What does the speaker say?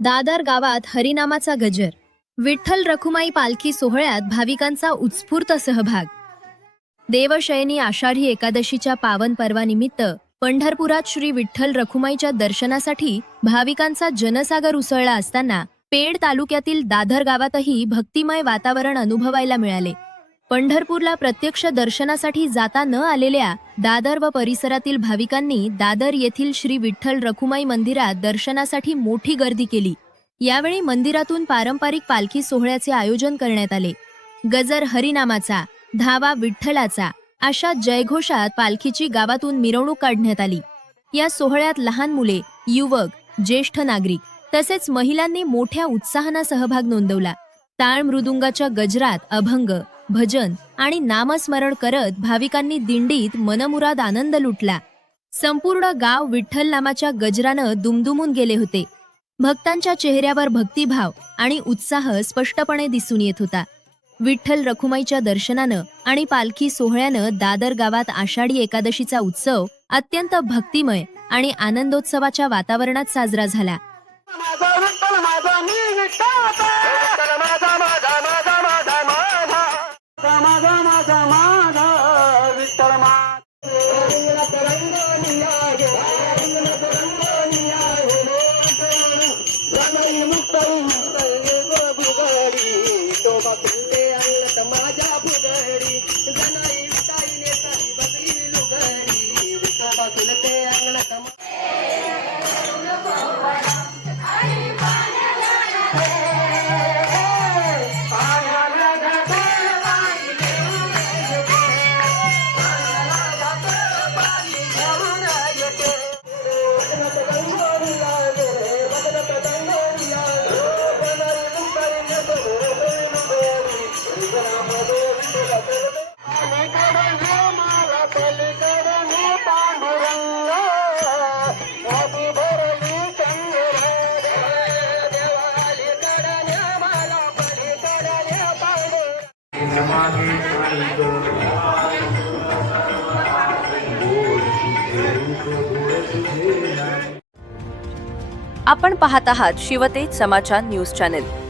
दादर गावात हरिनामाचा गजर. विठ्ठल रखुमाई पालखी सोहळ्यात भाविकांचा उत्स्फूर्त सहभाग. देवशयनी आषाढी एकादशीच्या पावन पर्वानिमित्त पंढरपुरात श्री विठ्ठल रखुमाईच्या दर्शनासाठी भाविकांचा जनसागर उसळला असताना पेड तालुक्यातील दादर गावातही भक्तिमय वातावरण अनुभवायला मिळाले. पंढरपूरला प्रत्यक्ष दर्शनासाठी जाता न आलेल्या दादर व परिसरातील भाविकांनी दादर येथील श्री विठ्ठल रखुमाई मंदिरात दर्शनासाठी मोठी गर्दी केली. यावेळी मंदिरातून पारंपरिक पालखी सोहळ्याचे आयोजन करण्यात आले. गजर हरिनामाचा, धावा विठ्ठलाचा अशा जयघोषात पालखीची गावातून मिरवणूक काढण्यात आली. या सोहळ्यात लहान मुले, युवक, ज्येष्ठ नागरिक तसेच महिलांनी मोठ्या उत्साहाने सहभाग नोंदवला. टाळ मृदुंगाच्या गजरात अभंग, भजन आणि नामस्मरण करत भाविकांनी दिंडीत मनमुराद आनंद लुटला. संपूर्ण गाव विठ्ठल नामाच्या गजरानं दुमदुमून गेले होते. भक्तांच्या चेहऱ्यावर भक्तिभाव आणि उत्साह स्पष्टपणे दिसून येत होता. विठ्ठल रखुमाईच्या दर्शनानं आणि पालखी सोहळ्यानं दादर गावात आषाढी एकादशीचा उत्सव अत्यंत भक्तिमय आणि आनंदोत्सवाच्या वातावरणात साजरा झाला. आपण पाहत आहात शिवतेज समाचार न्यूज चॅनेल.